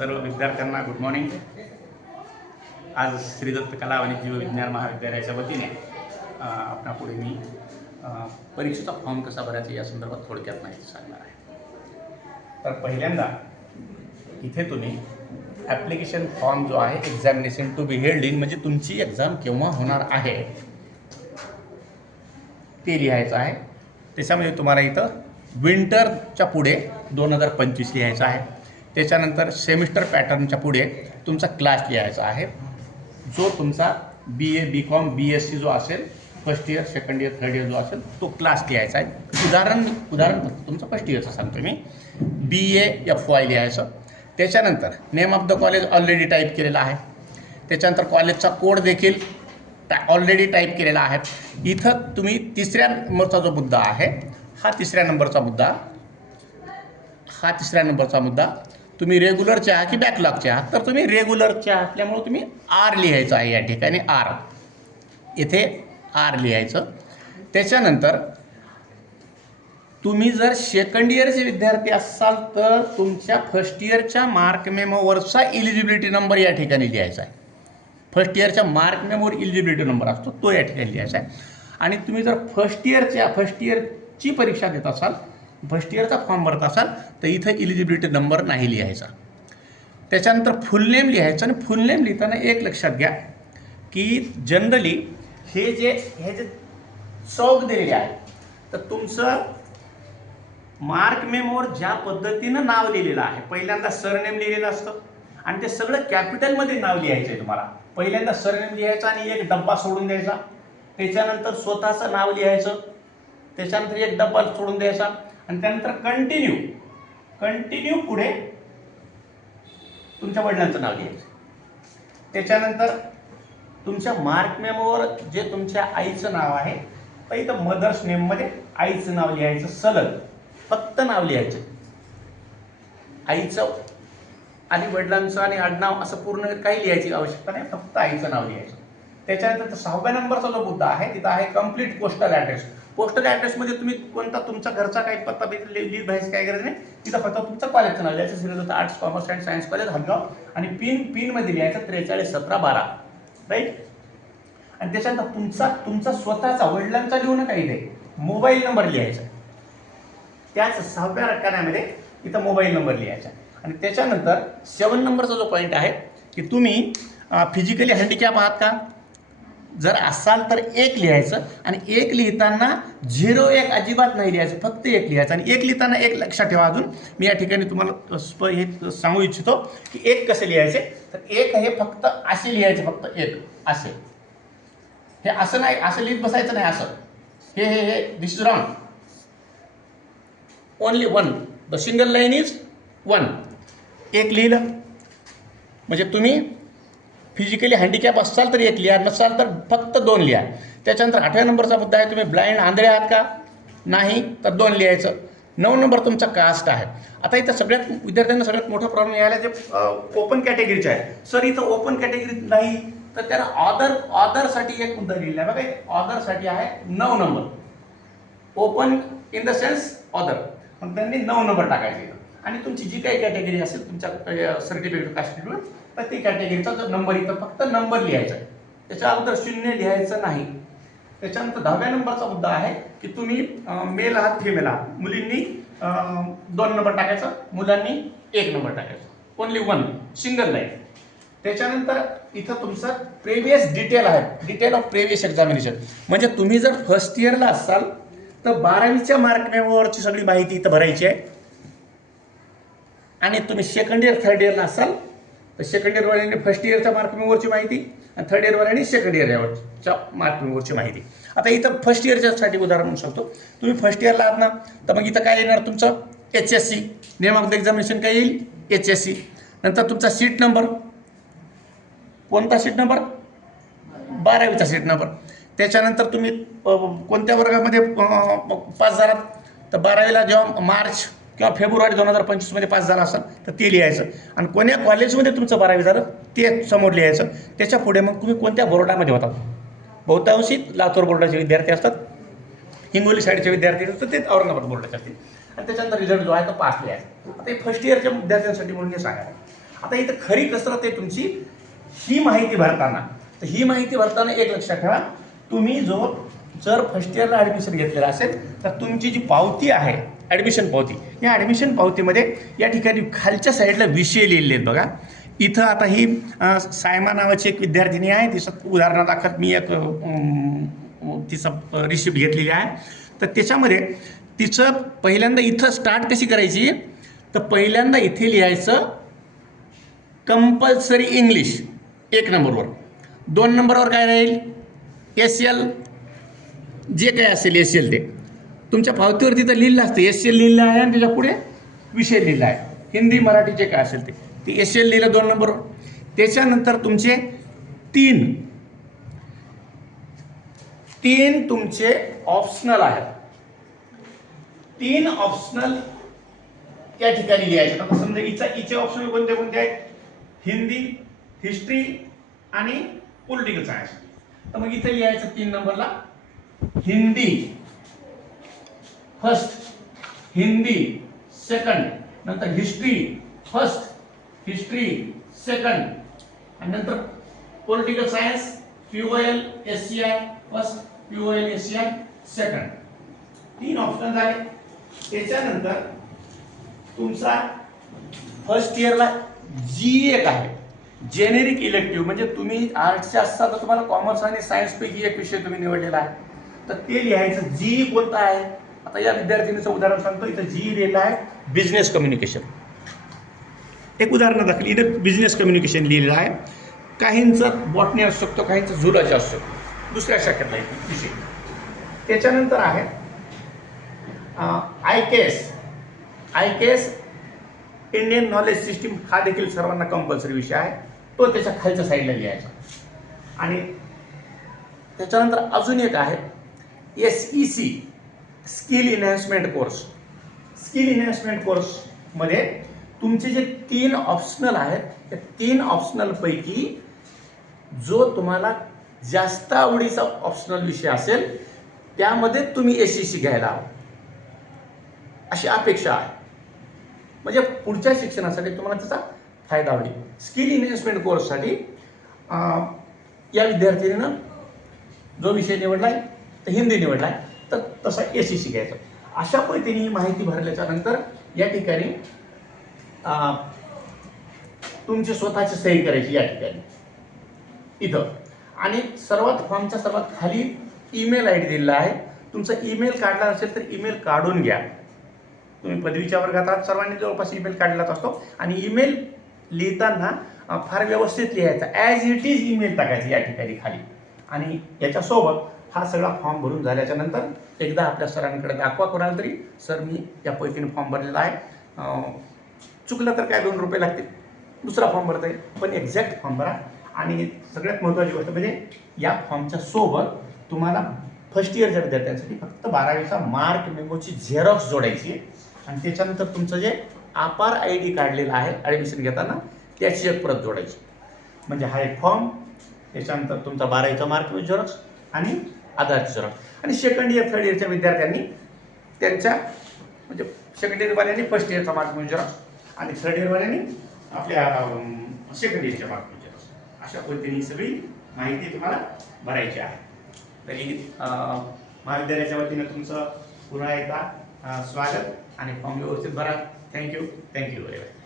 सर्व विद्यार्थ्यांना good morning. आज श्री दत्त कला आणि जीव विज्ञान महाविद्यालयाच्या वतीने आपणापुढे मी परीक्षेचा फॉर्म कसा भरायचा या संदर्भात थोडक्यात माहिती सांगणार आहे। तर पहिल्यांदा इथे तुम्ही ॲप्लिकेशन फॉर्म जो आहे examination to be held in म्हणजे तुमची एक्झाम केव्हा होणार आहे ते लिहायचं आहे। त्याच्यामध्ये तुम्हाला इथं विंटरच्या पुढे 2025 लिहायचं आहे। त्याच्यानंतर सेमिस्टर पॅटर्नच्या पुढे तुमचा क्लास लिहायचा आहे, जो तुमचा BA BCom BSc जो असेल first year second year third year जो असेल तो क्लास लिहायचा आहे। उदाहरण फक्त तुमचं फर्स्ट इयरचं सांगतो मी, BA FY लिहायचं। त्याच्यानंतर name of the college already type केलेला आहे। त्याच्यानंतर कॉलेजचा कोड देखील ऑलरेडी टाईप केलेला आहे। इथं तुम्ही तिसऱ्या नंबरचा जो मुद्दा आहे हा तिसऱ्या नंबरचा मुद्दा तुम्ही रेग्युलरचे आहात की बॅकलॉगचे आहात, तर तुम्ही रेग्युलरचे असल्यामुळे तुम्ही R लिहायचं आहे। या ठिकाणी R, इथे R लिहायचं। त्याच्यानंतर तुम्ही जर सेकंड इयरचे विद्यार्थी असाल तर तुमच्या फर्स्ट इयरच्या मार्क मेमोवरचा इलिजिबिलिटी नंबर या ठिकाणी लिहायचा आहे। फर्स्ट इयरच्या मार्क मेमोवर इलिजिबिलिटी नंबर असतो तो या ठिकाणी लिहायचा आहे। आणि तुम्ही जर फर्स्ट इयरची परीक्षा देत असाल, फर्स्ट इयरचा फॉर्म भरत असाल तर इथं इलिजिबिलिटी नंबर नाही लिहायचा। त्याच्यानंतर फुल नेम लिहायचं। आणि फुल नेम लिहिताना एक लक्षात घ्या की जनरली हे जे चौक दिलेले आहे, तर तुमचं मार्क मेमोवर ज्या पद्धतीनं नाव लिहिलेलं आहे, पहिल्यांदा सरनेम लिहिलेलं असतं आणि ते सगळं कॅपिटलमध्ये नाव लिहायचं आहे तुम्हाला। पहिल्यांदा सरनेम लिहायचं आणि एक डब्बा सोडून द्यायचा, त्याच्यानंतर स्वतःचं नाव लिहायचं, त्याच्यानंतर एक डब्बा सोडून द्यायचा आणि त्यानंतर कंटिन्यू पुढे तुमच्या वडिलांचं नाव लिहायचं। त्याच्यानंतर तुमच्या मार्क मेमोवर जे तुमच्या आईचं नाव आहे तर इथं मदर्स नेममध्ये आईचं नाव लिहायचं, सलग फक्त नाव लिहायचं। आईचं आणि वडिलांचं आणि आडनाव असं पूर्ण काही लिहायची आवश्यकता नाही, फक्त आईचं नाव लिहायचं। त्याच्यानंतर 6व्या नंबरचा जो मुद्दा आहे तिथं आहे कंप्लीट पोस्टल ॲड्रेस। पोस्टल ॲड्रेसमध्ये तुम्ही कोणता तुमचा घरचा काही पत्ता लिहित पाहिजे काही गरज नाही, तिथं फक्त तुमचं कॉलेजचं नाव लिहायचं। Shri Datta arts commerce and science college Hadgaon आणि पिनमध्ये लिहायचं 431712, राईट। आणि त्याच्यानंतर तुमचा स्वतःचा वडिलांचा लिहू नका, इथे मोबाईल नंबर लिहायचा। त्याच 6व्या रकान्यामध्ये इथं मोबाईल नंबर लिहायचा। आणि त्याच्यानंतर 7 नंबरचा जो पॉईंट आहे की तुम्ही फिजिकली हँडिकॅप आहात का, जर असाल तर 1 लिहायचं। आणि 1 लिहिताना 01 अजिबात नाही लिहायचं, फक्त 1 लिहायचं। आणि 1 लिहिताना एक लक्षात ठेवा, अजून मी या ठिकाणी तुम्हाला हे सांगू इच्छितो की 1 कसे लिहायचे, तर 1 हे फक्त असे लिहायचे, फक्त 1 असे, हे असं नाही, असं लिहित बसायचं नाही, असं हे this is wrong. Only 1, the single line is 1। 1 लिहिलं म्हणजे तुम्ही फिजिकली हँडिकॅप असाल तर 1 लिहा, नसाल तर फक्त 2 लिहा। त्याच्यानंतर 8व्या नंबरचा मुद्दा आहे, तुम्ही ब्लाइंड आंधळे आहात का, नाही तर 2 लिहायचं। 9 नंबर तुमचा कास्ट आहे। आता इथं सगळ्यात विद्यार्थ्यांना सगळ्यात मोठा प्रॉब्लेम यायला जे ओपन कॅटेगरीचे आहे, सर इथं ओपन कॅटेगरी नाही, तर त्याला ऑदरसाठी एक मुद्दा लिहिला आहे बघा, इथे ऑदरसाठी आहे 9 number, open in the sense other, मग त्यांनी 9 नंबर टाकायचे। आणि तुमची जी काही कॅटेगरी असेल तुमच्या सर्टिफिकेट कास्ट सर्टिफिकेट, तर ती कॅटेगरीचा जो नंबर इथं फक्त नंबर लिहायचा आहे, त्याच्या अगोदर 0 लिहायचं नाही। त्याच्यानंतर 10व्या नंबरचा मुद्दा आहे की तुम्ही मेल आहात फिमेल आहात, मुलींनी 2 नंबर टाकायचा, मुलांनी 1 नंबर टाकायचा, ओनली 1 सिंगल लाईन। त्याच्यानंतर इथं तुमचं प्रेवियस डिटेल आहे, डिटेल ऑफ प्रेवियस एक्झामिनेशन, म्हणजे तुम्ही जर फर्स्ट इयरला असाल तर 12वीच्या मार्क मेमोवरची सगळी माहिती इथं भरायची आहे। आणि तुम्ही सेकंड इयर थर्ड इयरला असाल तर सेकंड इयरवाल्यांनी फर्स्ट इयरच्या मार्क मेमोवरची माहिती आणि थर्ड इयरवाल्यांनी सेकंड इयरच्या मार्क मेमोवरची माहिती। आता इथं फर्स्ट इयरच्यासाठी उदाहरण म्हणू शकतो, तुम्ही फर्स्ट इयरला आहात ना, तर मग इथं काय येणार तुमचं HSC, name of the examination काय येईल HSC। नंतर तुमचा सीट नंबर, कोणता सीट नंबर, 12वीचा सीट नंबर। त्याच्यानंतर तुम्ही कोणत्या वर्गामध्ये पास झालात, तर 12वीला जेव्हा मार्च किंवा फेब्रुवारी 2025 पास झाला असेल तर ते लिहायचं। आणि कोण्या कॉलेजमध्ये तुमचं 12वी झालं ते समोर लिहायचं। त्याच्या पुढे मग तुम्ही कोणत्या बोर्डामध्ये होतात, बहुतांशी लातूर बोर्डाचे विद्यार्थी असतात, हिंगोली साईडचे विद्यार्थी असतात, ते औरंगाबाद बोर्डाचे असतील। आणि त्याच्यानंतर रिझल्ट जो आहे तो पास लिहायचा। आता हे फर्स्ट इयरच्या विद्यार्थ्यांसाठी म्हणून हे सांगायचं। आता इथं खरी कसरत आहे तुमची ही माहिती भरताना. तर ही माहिती भरताना एक लक्षात ठेवा, तुम्ही जर फर्स्ट इयरला ॲडमिशन घेतलेलं असेल तर तुमची जी पावती आहे ॲडमिशन पावती, या ॲडमिशन पावतीमध्ये या ठिकाणी खालच्या साईडला विषय लिहिलेले आहेत बघा. इथं आता ही सायमा नावाची एक विद्यार्थिनी आहे, तिचं उदाहरणादाखल मी एक तिचा रिसिप्ट घेतलेली आहे. तर त्याच्यामध्ये तिचं पहिल्यांदा इथं स्टार्ट कशी करायची, तर पहिल्यांदा इथे लिहायचं कंपल्सरी इंग्लिश 1 नंबरवर. 2 नंबरवर काय राहील SL, जे काय असेल SL ते तुमच्या पावतीवर तिथं लिहिलं असतं. SL लिहिलं आहे आणि त्याच्या पुढे विषय लिहिला आहे, हिंदी मराठी जे काय असेल ते SL लिहिलं 2 नंबरवर. त्याच्यानंतर तुमचे तीन तुमचे ऑप्शनल आहेत. 3 ऑप्शनल त्या ठिकाणी लिहायचे. आता समजा इचे ऑप्शनल कोणते कोणते आहेत, हिंदी, हिस्ट्री आणि पॉलिटिकल सायन्स. तर मग इथे लिहायचं 3 नंबरला हिंदी फर्स्ट, हिंदी सेकंड, नंतर हिस्ट्री फर्स्ट, हिस्ट्री सेकंड, आणि नंतर political science POL SCI first, POL SCI second. 3 option झाले. त्याच्यानंतर तुमचा फर्स्ट इयरला एक आहे जेनेरिक इलेक्टिव्ह, म्हणजे तुम्ही आर्ट्सचे असता तर तुम्हाला कॉमर्स आणि सायन्स पैकी एक विषय तुम्ही निवडलेला आहे, तर ते लिहायचं. कोणता आहे, आता या विद्यार्थिनीचं उदाहरण सांगतो. इथं लिहिलेलं आहे बिझनेस कम्युनिकेशन. एक उदाहरण दाखल इथं बिझनेस कम्युनिकेशन लिहिलेलं आहे. काहींचं बॉटनी असू शकतो, काहींचं झुलॉजी असू शकतो, दुसऱ्या शाखेतला विषय. त्याच्यानंतर आहे ICAS इंडियन नॉलेज सिस्टीम, हा देखील सर्वांना कंपल्सरी विषय आहे, तो त्याच्या खालच्या साईडला लिहायचा. आणि त्याच्यानंतर अजून एक आहे SEC skill enhancement course. Skill enhancement कोर्समध्ये तुमचे जे 3 ऑप्शनल आहेत, त्या 3 ऑप्शनलपैकी जो तुम्हाला जास्त आवडीचा ऑप्शनल विषय असेल त्यामध्ये तुम्ही SEC घ्यायला हवं अशी अपेक्षा आहे. म्हणजे पुढच्या शिक्षणासाठी तुम्हाला त्याचा फायदा होईल. स्किल इन्व्हेस्टमेंट कोर्ससाठी या विद्यार्थिनीनं जो विषय निवडला आहे तर हिंदी निवडला आहे, तर तसा SEC घ्यायचा. अशा पद्धतीने ही माहिती भरल्याच्या नंतर या ठिकाणी तुमची स्वतःची सही करायची या ठिकाणी इथं. आणि फॉर्मच्या सर्वात खाली ईमेल ID दिलेला आहे. तुमचा ईमेल काढला असेल तर ईमेल काढून घ्या. तुम्ही पदवीच्या वर्गात आहात, सर्वांनी जवळपास ईमेल काढलाच असतो. आणि ईमेल लिहिताना फार व्यवस्थित लिहायचा, ॲज इट इज ईमेल टाकायचं या ठिकाणी खाली. आणि याच्यासोबत हा सगळा फॉर्म भरून झाल्याच्या नंतर एकदा आपल्या सरांकडे दाखवा कोणाला तरी, सर मी या पद्धतीने फॉर्म भरलेला आहे, चुकलं तर काय 2 रुपये लागतील, दुसरा फॉर्म भरता येईल, पण एक्झॅक्ट फॉर्म भरा. आणि सगळ्यात महत्त्वाची गोष्ट म्हणजे या फॉर्मच्या सोबत तुम्हाला फर्स्ट इयरच्या विद्यार्थ्यांसाठी फक्त 12वीचा मार्क मेमोची झेरॉक्स जोडायची आहे. आणि त्याच्यानंतर तुमचं जे आपार ID काढलेला आहे ॲडमिशन घेताना त्याची एक प्रत जोडायची. म्हणजे हा एक फॉर्म, त्याच्यानंतर तुमचा 12वीचा मार्क मेमो झेरॉक्स आणि आधारची झेरॉक्स. आणि सेकंड इयर थर्ड इयरच्या विद्यार्थ्यांनी त्यांच्या म्हणजे सेकंड इयरवाल्यांनी फर्स्ट इयरचा मार्क मेमो झेरॉक्स आणि थर्ड इयरवाल्यांनी आपल्या सेकंड इयरच्या मार्क मेमो झेरॉक्स. अशा पद्धतीने सगळी माहिती तुम्हाला भरायची आहे. तरी महाविद्यालयाच्या वतीनं तुमचं पुन्हा एकदा स्वागत आणि फॉर्म व्यवस्थित भरा. Thank you very much.